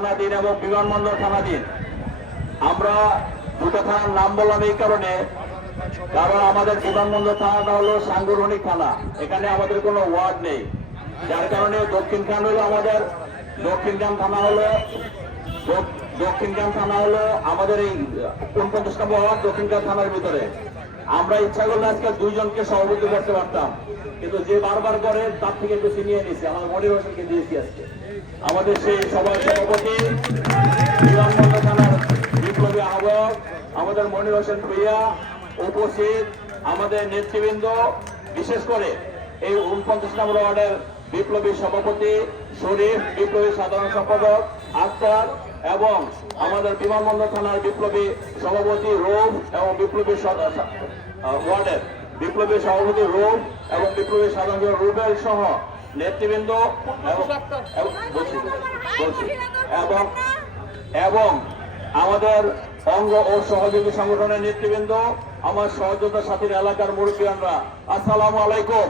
থানাধীন এবং বিমানবন্দর থানাধীন। আমরা দুটো থানার নাম বললাম এই কারণে। কারণ আমাদের বিমানবন্দর থানাটা হলো সাংগঠনিক থানা। এখানে আমাদের কোনো ওয়ার্ড নেই। যার কারণে দক্ষিণ খান হলো আমাদের দক্ষিণ গ্রাম থানা হলো দক্ষিণ গ্রাম থানা হলো আমাদের এই উনপঞ্চাশ নম্বর ওয়ার্ড দক্ষিণ গ্রাম থানার ভিতরে। আমরা ইচ্ছা করলে আজকে দুইজনকে সভাপতি করতে পারতাম। কিন্তু যে বারবার করে, তার থেকে বেশি নিয়ে নিয়েছি। আমার হোসেনকে দিয়েছি আজকে। আমাদের সেই সভার সভাপতি, বিমানবন্দর থানার বিপ্লবী আহ্বায়ক, আমাদের মনির হোসেন ভুইয়া উপস্থিত, আমাদের নেতৃবৃন্দ, বিশেষ করে এই উনপঞ্চাশ নম্বর ওয়ার্ডের বিপ্লবী সভাপতি, শরীফ, বিপ্লবী সাধারণ সম্পাদক, আক্তার এবং আমাদের বিমানবন্দর থানার বিপ্লবী সভাপতি রৌফ এবং বিপ্লবী ওয়ার্ডের বিপ্লবী সভাপতি রৌফ এবং বিপ্লবী সাধারণ রুবেল সহ নেতৃবৃন্দ এবং এবং- আমাদের অঙ্গ ও সহযোগী সংগঠনের নেতৃবৃন্দ, আমার সহযোগিতা সাথীর এলাকার মুরব্বীরা আসসালামু আলাইকুম।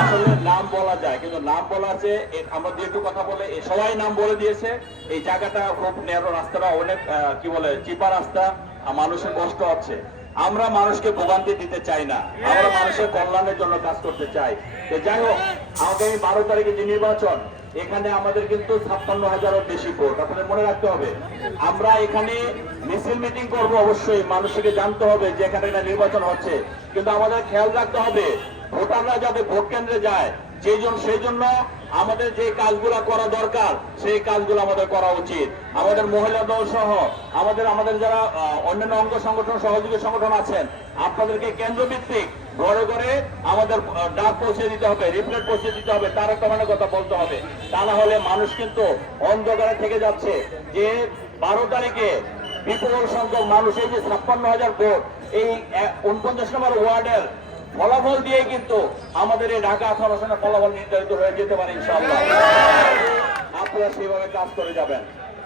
আসলে নাম বলা যায়, কিন্তু নাম বলা আছে আমরা একটু কথা বলে সবাই নাম বলে দিয়েছে। এই জায়গাটা খুব নেরো রাস্তাটা, অনেক কি বলে, চিপা রাস্তা মানুষের কষ্ট হচ্ছে। আমরা মানুষকে ভোগান্তি দিতে চাই না। আমরা মানুষের কল্যাণের জন্য কাজ করতে চাই। তো যাই হোক, আগামী বারো তারিখে যে নির্বাচন, এখানে আমাদের কিন্তু ছাপ্পান্ন হাজারও বেশি ভোট। আপনাদের মনে রাখতে হবে, আমরা এখানে মিছিল মিটিং করব অবশ্যই। মানুষকে জানতে হবে যে এখানে নির্বাচন হচ্ছে। কিন্তু আমাদের খেয়াল রাখতে হবে, ভোটাররা যাতে ভোট কেন্দ্রে যায় সেই জন্য সেই জন্য আমাদের যে কাজগুলো করা দরকার, সেই কাজগুলো আমাদের করা উচিত। আমাদের মহিলা দল সহ আমাদের আমাদের যারা অন্যান্য অঙ্গ সংগঠন, সহযোগী সংগঠন আছেন, আপনাদেরকে কেন্দ্রভিত্তিক ঘরে ঘরে আমাদের ডাক পৌঁছে দিতে হবে, রিপ্লেট পৌঁছে দিতে হবে, তার একটা মানে কথা বলতে হবে। তা না হলে মানুষ কিন্তু অন্ধকারে থেকে যাচ্ছে যে বারো তারিখে বিপুল সংখ্যক মানুষ, এই যে ছাপ্পান্ন হাজার ভোট, এই উনপঞ্চাশ নম্বর ওয়ার্ডের ফলাফল দিয়ে কিন্তু আমাদের এই ঢাকা আঠারো সনের ফলাফল নির্ধারিত হয়ে যেতে পারে ইনশাআল্লাহ। আপনারা সেইভাবে কাজ করে যাবেন।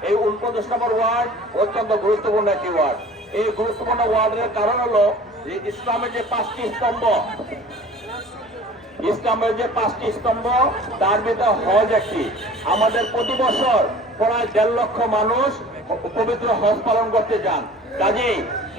এই উনপঞ্চাশ নম্বর ওয়ার্ড অত্যন্ত গুরুত্বপূর্ণ একটি ওয়ার্ড। এই গুরুত্বপূর্ণ ওয়ার্ডের কারণ হলো যে ইসলামের যে পাঁচটি স্তম্ভ, ইসলামের যে পাঁচটি স্তম্ভ, তার ভিতরে হজ একটি। আমাদের প্রতি বছর প্রায় দেড় লক্ষ মানুষ পবিত্র হজ পালন করতে যান। কাজেই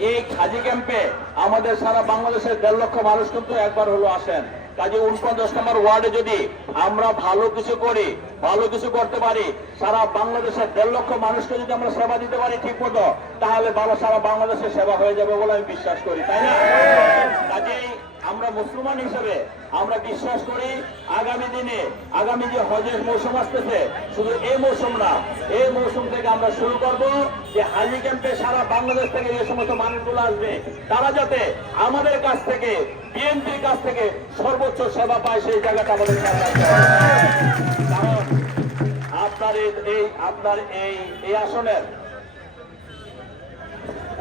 এই খাজি ক্যাম্পে আমাদের সারা বাংলাদেশের দেড় লক্ষ মানুষ কিন্তু একবার হলো আসেন। কাজে উনপঞ্চাশ নম্বর ওয়ার্ডে যদি আমরা ভালো কিছু করি ভালো কিছু করতে পারি সারা বাংলাদেশের দেড় লক্ষ মানুষকে যদি আমরা সেবা দিতে পারি ঠিক মতো তাহলে ভালো সারা বাংলাদেশের সেবা হয়ে যাবে বলে আমি বিশ্বাস করি তাই না? কাজেই আমরা মুসলমান হিসেবে আমরা বিশ্বাস করি আগামী দিনে, আগামী যে হজের মৌসুম আসতেছে, শুধু এই মৌসুম না, এই মৌসুম থেকে আমরা শুরু করব যে হাজি ক্যাম্পে সারা বাংলাদেশ থেকে যে সমস্ত মানুষগুলো আসবে, তারা যাতে আমাদের কাছ থেকে, বিএনপির কাছ থেকে সর্বোচ্চ সেবা পায় সেই জায়গাটা আমাদের আপনার এই আপনার এই এই আসনের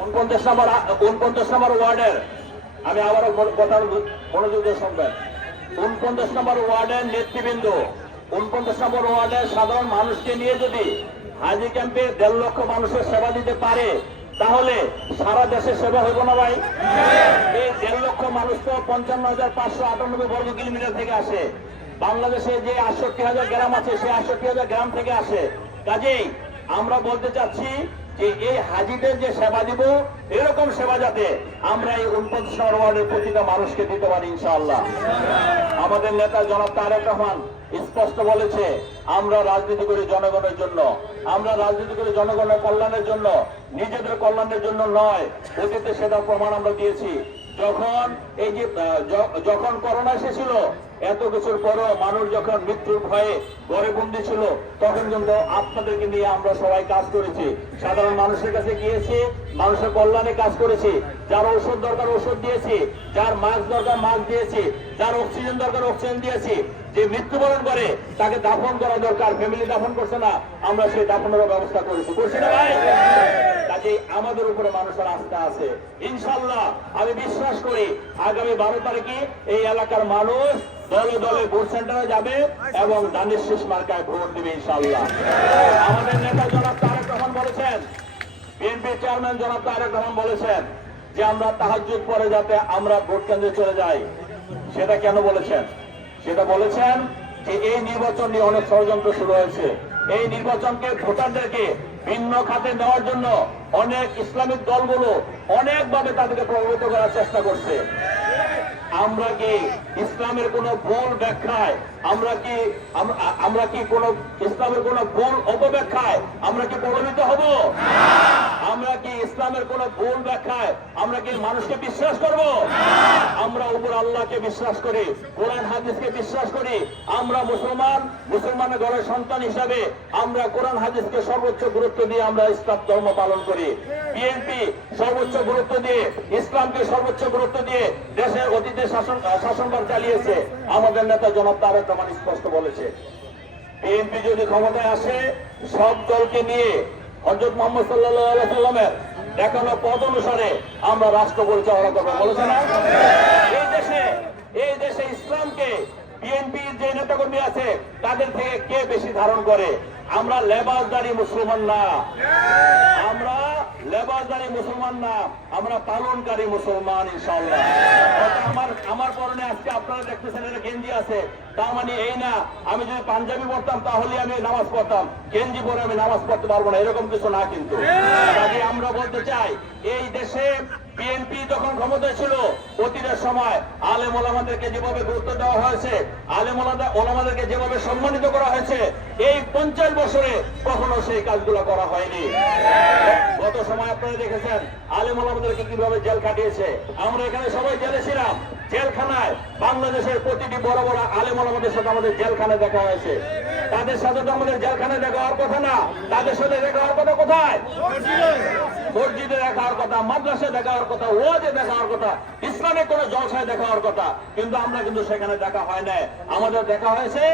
উনপঞ্চাশ নম্বর উনপঞ্চাশ নম্বর ওয়ার্ডের আমি আবারও কথার মনোযোগ দিয়ে শুনবেন। উনপঞ্চাশ নম্বর ওয়ার্ডের নেতৃবৃন্দ, উনপঞ্চাশ নম্বর ওয়ার্ডের সাধারণ মানুষকে নিয়ে যদি হাজি ক্যাম্পে দেড় লক্ষ মানুষের সেবা দিতে পারে, তাহলে সারা দেশে সেবা হইব না ভাই? এই দেড় লক্ষ মানুষ তো পঞ্চান্ন হাজার পাঁচশো আটানব্বই বর্গ কিলোমিটার থেকে আসে। বাংলাদেশে যে আটষট্টি হাজার গ্রাম আছে সেই আটষট্টি হাজার গ্রাম থেকে আসে। কাজেই আমরা বলতে চাচ্ছি এই হাজিদের যে সেবা দিব, এরকম সেবা যাতে আমরা এই প্রতিটা মানুষকে দিতে পারি, ইনশাআল্লাহ। আমাদের নেতা জনাব তারেক রহমান স্পষ্ট বলেছে, আমরা রাজনীতি করি জনগণের জন্য। আমরা রাজনীতি করি জনগণের কল্যাণের জন্য, নিজেদের কল্যাণের জন্য নয়, অতীতে সেটা প্রমাণ আমরা দিয়েছি। যখন এই যে, যখন করোনা এসেছিল এত কিছুর পরও মানুষ যখন মৃত্যুর ভয়ে ঘরে বন্দি ছিল, তখন কিন্তু আপনাদেরকে নিয়ে আমরা সবাই কাজ করেছি। সাধারণ মানুষের কাছে গিয়েছি, মানুষের কল্যাণে কাজ করেছি। যার ওষুধ দরকার ওষুধ দিয়েছি। যার মাস্ক দরকার, মাস্ক দিয়েছি। যার অক্সিজেন দরকার, অক্সিজেন দিয়েছি। যে মৃত্যুবরণ করে, তাকে দাফন করা দরকার। ফ্যামিলি দাফন করছে না, আমরা সেই দাফনেরও ব্যবস্থা করেছি। করছি না ভাই? আমাদের উপরে মানুষের আস্থা আছে। ইনশাল্লাহ, আমি বিশ্বাস করি, আগামী বারো তারিখে এই এলাকার মানুষ দলে দলে ভোট সেন্টারে যাবে এবং দানিশ শেষ মার্কায় ভোট দিবে ইনশাল্লাহ। আমাদের নেতা জনাব তারেক রহমান বলেছেন বিএনপি চেয়ারম্যান জনাব তারেক রহমান বলেছেন যে আমরা তাহাজুদ পরে যাতে আমরা ভোট কেন্দ্রে চলে যাই, সেটা কেন বলেছেন? সেটা বলেছেন যে এই নির্বাচন নিয়ে অনেক ষড়যন্ত্র শুরু হয়েছে। এই নির্বাচনকে ভোটারদেরকে ভিন্ন খাতে নেওয়ার জন্য অনেক ইসলামিক দলগুলো অনেকভাবে তাদেরকে প্রভাবিত করার চেষ্টা করছে। আমরা কি ইসলামের কোন ভুল ব্যাখ্যায় আমরা কি আমরা কি কোন ইসলামের কোন ভুল অপব্যাখ্যায় আমরা কি প্রভাবিত হব? আমরা কি ইসলামের কোন ভুল ব্যাখ্যায় আমরা কি মানুষকে বিশ্বাস করব? আমরা উপর আল্লাহকে বিশ্বাস করি কোরআন হাদিসকে বিশ্বাস করি আমরা মুসলমান মুসলমানের ঘরের সন্তান হিসাবে আমরা কোরআন হাদিসকে সর্বোচ্চ গুরুত্ব দিয়ে আমরা ইসলাম ধর্ম পালন করি। বিএনপি সর্বোচ্চ গুরুত্ব দিয়ে ইসলামকে সর্বোচ্চ গুরুত্ব দিয়ে দেশের অতীতে শাসন শাসনভার চালিয়েছে। আমাদের নেতা জনাব তারেক রহমান স্পষ্ট বলেছে। বিএনপি যদি ক্ষমতায় আসে, সব দলকে নিয়ে হজরত মোহাম্মদ সাল্লাহ সাল্লামের দেখানো পদ অনুসারে আমরা রাষ্ট্র পরিচালনা করব। বলেছে না? এই দেশে এই দেশে ইসলামকে বিএনপির যে নেতাকর্মী আছে, তাদের থেকে কে বেশি ধারণ করে? আমরা লেবাসদারি মুসলমান না। আমরা মুসলমান না আমরা পালনকারী মুসলমান ইনশাল্লাহ আমার আমার পরনে আজকে আপনারা দেখতেছেন এটা গেঞ্জি আছে। তার মানে এই না আমি যদি পাঞ্জাবি পড়তাম তাহলে আমি নামাজ পড়তাম। গেঞ্জি পরে আমি নামাজ পড়তে পারব না এরকম কিছু না কিন্তু। আমরা বলতে চাই এই দেশে বিএনপি যখন ক্ষমতায় ছিল, অতীতের সময় আলেম ওলামাদেরকে যেভাবে গুরুত্ব দেওয়া হয়েছে, আলেম ওলামাদেরকে যেভাবে সম্মানিত করা হয়েছে, এই পঞ্চাশ বছরে কখনো সেই কাজগুলো করা হয়নি। গত সময় আপনারা দেখেছেন, আলেম ওলামাদেরকে কীভাবে জেল কাটিয়েছে আমরা এখানে সবাই জেলে ছিলাম। জেলখানায় বাংলাদেশের প্রতিটি বড় বড় আলেম ওলামাদের সাথে আমাদের জেলখানায় দেখা হয়েছে। তাদের সাথে তো আমাদের জেলখানায় দেখা হওয়ার কথা না। তাদের সাথে দেখা হওয়ার কথা কোথায়? মসজিদে দেখা হওয়ার কথা, মাদ্রাসায় দেখা হওয়ার কথা ওয়াজে দেখা হওয়ার কথা, ইসলামে কোনো জলসায় দেখা হওয়ার কথা, কিন্তু আমরা কিন্তু সেখানে দেখা হয় না আমাদের দেখা হয়েছে?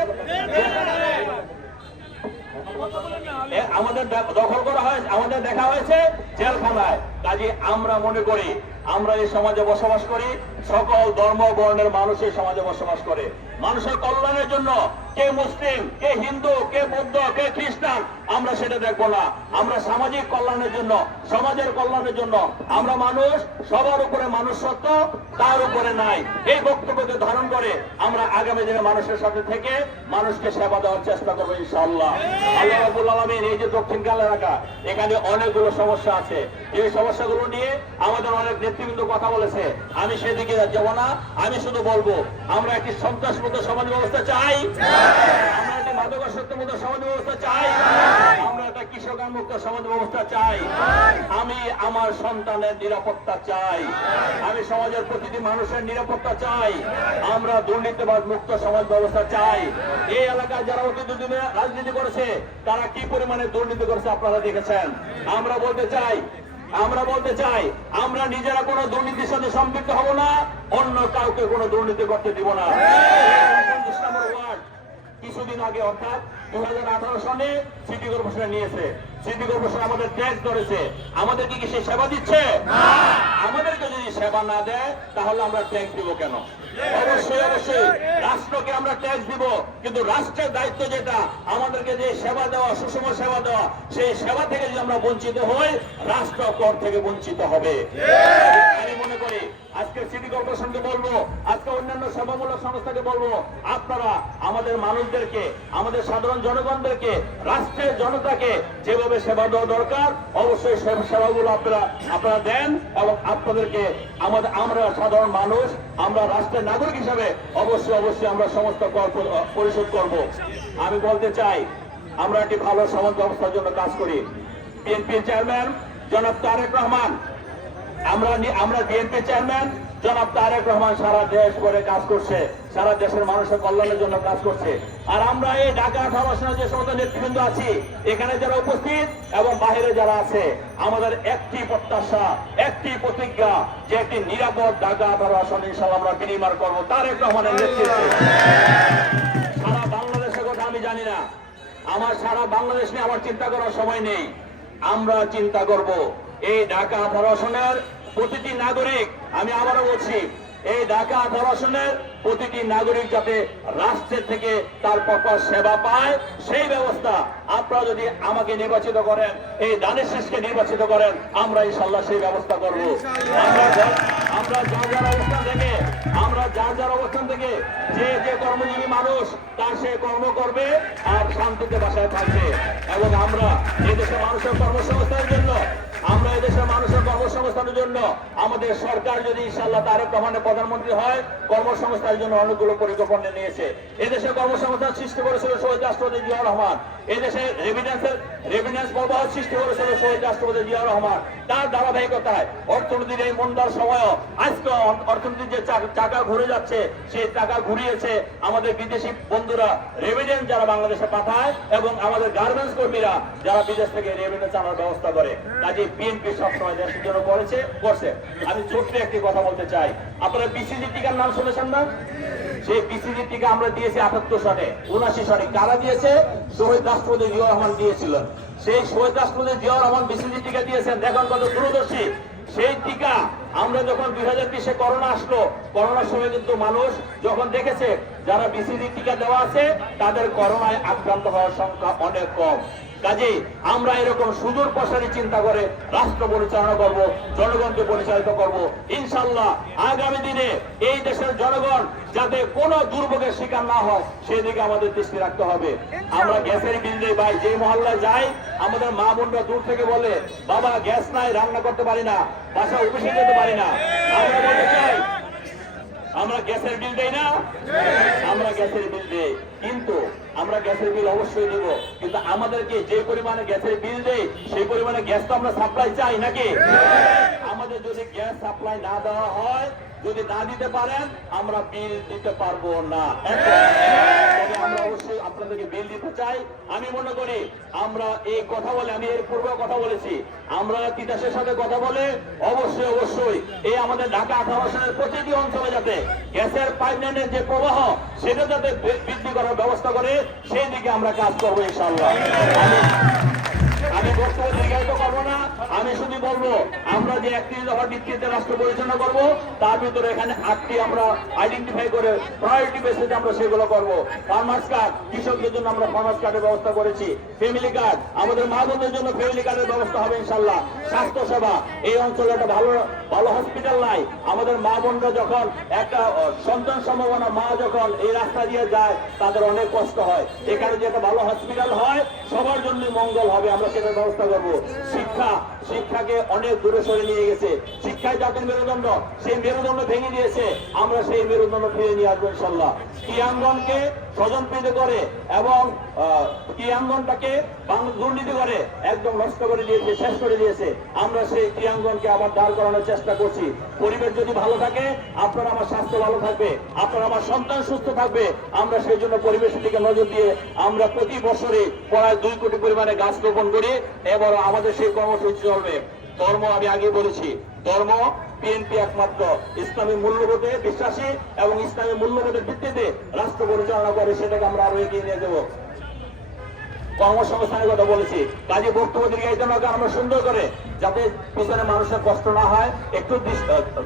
আমাদের দখল করা হয় আমাদের দেখা হয়েছে জেলখানায়। কাজে আমরা মনে করি, আমরা এই সমাজে বসবাস করি, সকল ধর্ম বর্ণের মানুষ এই সমাজে বসবাস করে। মানুষের কল্যাণের জন্য কে মুসলিম, কে হিন্দু, কে বৌদ্ধ, কে খ্রিস্টান, আমরা সেটা দেখব না। আমরা সামাজিক কল্যাণের জন্য, সমাজের কল্যাণের জন্য আমরা মানুষ, সবার উপরে মানুষ সত্য তার উপরে নাই। এই বক্তব্যকে ধারণ করে আমরা আগামী দিনে মানুষের সাথে থেকে মানুষকে সেবা দেওয়ার চেষ্টা করব ইনশাআল্লাহ। আল্লাহ রাবুল আলমীর এই যে দক্ষিণ কাল এলাকা এখানে অনেকগুলো সমস্যা আছে। এই সমস্যাগুলো নিয়ে আমাদের অনেক নেতৃবৃন্দ কথা বলেছে। আমি সেদিকে যাব না। আমি শুধু বলব, আমরা একটি সন্ত্রাস মুক্ত সমাজ ব্যবস্থা চাই। সমাজ ব্যবস্থা চাই। এই এলাকায় যারা রাজনীতি করেছে, তারা কি পরিমাণে দুর্নীতি করেছে আপনারা দেখেছেন। আমরা বলতে চাই আমরা বলতে চাই, আমরা নিজেরা কোন দুর্নীতির সাথে সম্পৃক্ত হব না, অন্য কাউকে কোনো দুর্নীতি করতে দিব না। কিছুদিন আগে অর্থাৎ দু হাজার আঠারো সনে সিটি কর্পোরেশন নিয়েছে। সিটি কর্পোরেশন আমাদের ট্যাক্স ধরেছে। আমাদেরকে কি সে সেবা দিচ্ছে? আমাদেরকে যদি সেবা না দেয় তাহলে আমরা ট্যাক্স দিব কেন? অবশ্যই অবশ্যই। রাষ্ট্রকে আমরা ট্যাক্স দিব কিন্তু রাষ্ট্রের দায়িত্ব যেটা আমাদেরকে যে সেবা দেওয়া সুষম সেবা দেওয়া সেই সেবা থেকে যদি আমরা বঞ্চিত হই রাষ্ট্র কর থেকে বঞ্চিত হবে। আমি মনে করি আজকে সিটি কর্পোরেশনকে বলব, আজকে অন্যান্য সেবামূলক সংস্থাকে বলব, আপনারা আমাদের মানুষদেরকে, আমাদের সাধারণ জনগণদেরকে, রাষ্ট্রের জনতাকে যেভাবে সেবা দেওয়া দরকার, অবশ্যই সেবাগুলো আপনারা আপনারা দেন এবং আপনাদেরকে আমাদের, আমরা সাধারণ মানুষ, আমরা রাষ্ট্রের নাগরিক হিসাবে অবশ্যই অবশ্যই আমরা সমস্ত কর পরিশোধ করব। আমি বলতে চাই, আমরা একটি ভালো সমাজ ব্যবস্থার জন্য কাজ করি। বিএনপির চেয়ারম্যান জনাব তারেক রহমান আমরা আমরা বিএনপি চেয়ারম্যান, জনাব তারেক রহমান সারা দেশ করে কাজ করছে, সারা দেশের মানুষের কল্যাণের জন্য কাজ করছে। আর আমরা এই ঢাকা আঠারো যে সমস্ত নেতৃবৃন্দ আছি, এখানে যারা উপস্থিত এবং বাইরে যারা আছে, আমাদের একটি প্রত্যাশা, একটি প্রতিজ্ঞা যে একটি নিরাপদ ঢাকা আঠারো আসন ইনশাল্লাহ আমরা বিনিময় করব। তারেক রহমানের নেতৃত্বে। সারা বাংলাদেশের কথা আমি জানি না। আমার সারা বাংলাদেশ নিয়ে আমার চিন্তা করার সময় নেই। আমরা চিন্তা করব এই ঢাকা আঠারো আসনের প্রতিটি নাগরিক, আমি আবারও বলছি, এই ঢাকা আঠারো আসনের প্রতিটি নাগরিক যাতে রাষ্ট্রের থেকে তার প্রপার সেবা পায়, সেই ব্যবস্থা আপনারা যদি আমাকে নির্বাচিত করেন, এই দানের শেষকে নির্বাচিত করেন, আমরা ইনশাল্লাহ সেই ব্যবস্থা করব। আমরা যার যার অবস্থান থেকে, আমরা যার যার অবস্থান থেকে, যে যে কর্মজীবী মানুষ, তার সে কর্ম করবে আর শান্তিতে বাসায় থাকবে। এবং আমরা এদেশের মানুষের কর্মসংস্থানের জন্য এদেশের মানুষের কর্মসংস্থানের জন্য আমাদের সরকার যদি ইনশাল্লাহ তারেক রহমানের প্রধানমন্ত্রী হয়, কর্মসংস্থানের জন্য অনেকগুলো পরিকল্পনা নিয়েছে। এদেশে কর্মসংস্থান সৃষ্টি করেছিল শহীদ রাষ্ট্রপতি জিয়াউর রহমান। এদেশে রেভিডেন্সের রেভিডেন্স প্রবাহ সৃষ্টি করেছিল শহীদ রাষ্ট্রপতি জিয়াউর রহমান। তার ধারাবাহিকতায় অর্থনীতির এই মন্দার সময়ও আজকে অর্থনীতির যে চাকা ঘুরে যাচ্ছে, সেই টাকা ঘুরিয়েছে আমাদের বিদেশি বন্ধুরা রেভিডেন্স যারা বাংলাদেশে পাঠায় এবং আমাদের গার্মেন্টস কর্মীরা যারা বিদেশ থেকে রেভিডেন্স আনার ব্যবস্থা করে। কাজে বিএনপি সবসময় দেশের জন্য করেছে করছে আমি ছোট্ট একটি কথা বলতে চাই। আপনারা বিসিজি টিকার নাম শুনেছেন না? সেই বিসিজি টিকা আমরা দিয়েছি আটাত্তর সনে উনাশি সনে কারা দিয়েছে? শহীদ রাষ্ট্রপতি জিয়া রহমান দিয়েছিলেন। সেই শহীদ রাষ্ট্রপতি জিয়া রহমান বিসিজি টিকা দিয়েছেন। দেখুন কত দূরদর্শী। সেই টিকা আমরা যখন দুই হাজার বিশে করোনা আসলো, করোনার সময় কিন্তু মানুষ যখন দেখেছে, যারা বিসিজি টিকা দেওয়া আছে, তাদের করোনায় আক্রান্ত হওয়ার সংখ্যা অনেক কম। কাজে আমরা এরকম সুদূর প্রসারী চিন্তা করে রাষ্ট্র পরিচালনা করব জনগণকে পরিচালিত করব। ইনশাল্লাহ আগামী দিনে এই দেশের জনগণ যাতে কোনো দুর্ভোগের শিকার না হয় সেদিকে আমাদের দৃষ্টি রাখতে হবে। আমরা গ্যাসের বিল দিই ভাই যে মহল্লায় যাই আমাদের মা বোনরা দূর থেকে বলে বাবা গ্যাস নাই রান্না করতে পারি না বাসা অফিসে যেতে পারি না। আমরা বলতে চাই আমরা গ্যাসের বিল দেই না? আমরা গ্যাসের বিল দেই। কিন্তু আমরা গ্যাসের বিল অবশ্যই দেব। কিন্তু আমাদেরকে যে পরিমাণে গ্যাসের বিল দেয় সেই পরিমাণে গ্যাস তো আমরা সাপ্লাই চাই নাকি? আমাদের যদি গ্যাস সাপ্লাই না দেওয়া হয় যদি না দিতে পারেন, আমরা বিল দিতে পারব না। আমরা অবশ্যই আপনাদেরকে বিল দিতে চাই। আমি মনে করি, আমরা এই কথা বলে, আমি এর পূর্বে কথা বলেছি, আমরা তিতাসের সাথে কথা বলে, অবশ্যই অবশ্যই, এই আমাদের ঢাকা প্রতিটি অঞ্চলে যাতে গ্যাসের পাইপলাইনের যে প্রবাহ, সেটা যাতে বৃদ্ধি করার ব্যবস্থা করে, সেই দিকে আমরা কাজ করব ইনশাল্লাহ আমি- বক্তব্য আমি শুধু বলব, আমরা যে একত্রিশ দফার ভিত্তিতে রাষ্ট্র পরিচালনা করব, তার ভিতরে এখানে আটটি আমরা আইডেন্টিফাই করে প্রায়োরিটি বেসিস আমরা সেগুলো করব। ফার্মার্স কার্ড কৃষকদের জন্য আমরা ফার্মার্স কার্ডের ব্যবস্থা করেছি। ফ্যামিলি কার্ড আমাদের মা বোনদের জন্য ফ্যামিলি কার্ডের ব্যবস্থা হবে ইনশাল্লাহ স্বাস্থ্য সেবা এই অঞ্চলে একটা ভালো ভালো হসপিটাল নাই। আমাদের মা বোনরা যখন একটা সন্তান সম্ভাবনা মা যখন এই রাস্তা দিয়ে যায়, তাদের অনেক কষ্ট হয়। এখানে যে একটা ভালো হসপিটাল হয়, সবার জন্য মঙ্গল হবে, আমরা সেটার ব্যবস্থা করব। শিক্ষা শিক্ষাকে অনেক দূরে সরে নিয়ে গেছে। শিক্ষায় জাতির মেরুদণ্ড, সেই মেরুদণ্ড ভেঙে দিয়েছে। আমরা সেই মেরুদণ্ড ফিরে নিয়ে আসব ইনশাল্লাহ। ক্রিয়াঙ্গনকে করে এবং ক্রিয়াঙ্গনটাকে দুর্নীতি করে একদম নষ্ট করে দিয়েছে, শেষ করে দিয়েছে। আমরা সেই ক্রিয়াঙ্গনকে আবার দাঁড় করানোর চেষ্টা করছি। পরিবেশ যদি ভালো থাকে, আপনার আমার স্বাস্থ্য ভালো থাকবে, আপনার আমার সন্তান সুস্থ থাকবে, আমরা সেই জন্য পরিবেশের দিকে নজর দিয়ে আমরা প্রতি বছরে প্রায় দুই কোটি পরিমাণে গাছ রোপণ করি এবার আমাদের সেই কর্মসূচি চলবে। ধর্ম আমি আগে বলেছি, ধর্ম বিএনপি একমাত্র ইসলামী মূল্যবোধে বিশ্বাসী এবং ইসলামী মূল্যবোধের ভিত্তিতে রাষ্ট্র পরিচালনা করে সেটাকে আমরা আরও এগিয়ে নিয়ে যাব। কর্মসংস্থানের কথা বলেছি। কাজে বক্তব্য দীর্ঘায়িত না আমরা সুন্দর করে যাতে পিছনে মানুষের কষ্ট না হয়, একটু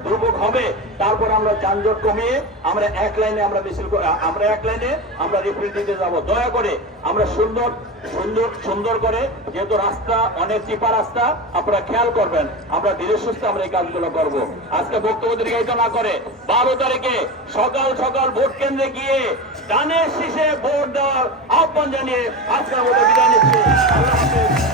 দুর্ভোগ হবে, তারপর আমরা যানজট কমিয়ে আমরা এক লাইনে আমরা মিছিল আমরা এক লাইনে আমরা রিপ্রিট দিতে যাব। দয়া করে আমরা সুন্দর সুন্দর সুন্দর করে যেহেতু রাস্তা অনেক চিপা রাস্তা, আপনারা খেয়াল করবেন, আমরা ধীরে সুস্থে আমরা এই কাজগুলো করব। আজকে বক্তব্য দীর্ঘায়িত না করে, বারো তারিখে সকাল সকাল ভোট কেন্দ্রে গিয়ে ডানের শীষে ভোট দেওয়ার আহ্বান জানিয়ে আজকে আমাদের বিদায় নিচ্ছি আল্লাহ হাফেজ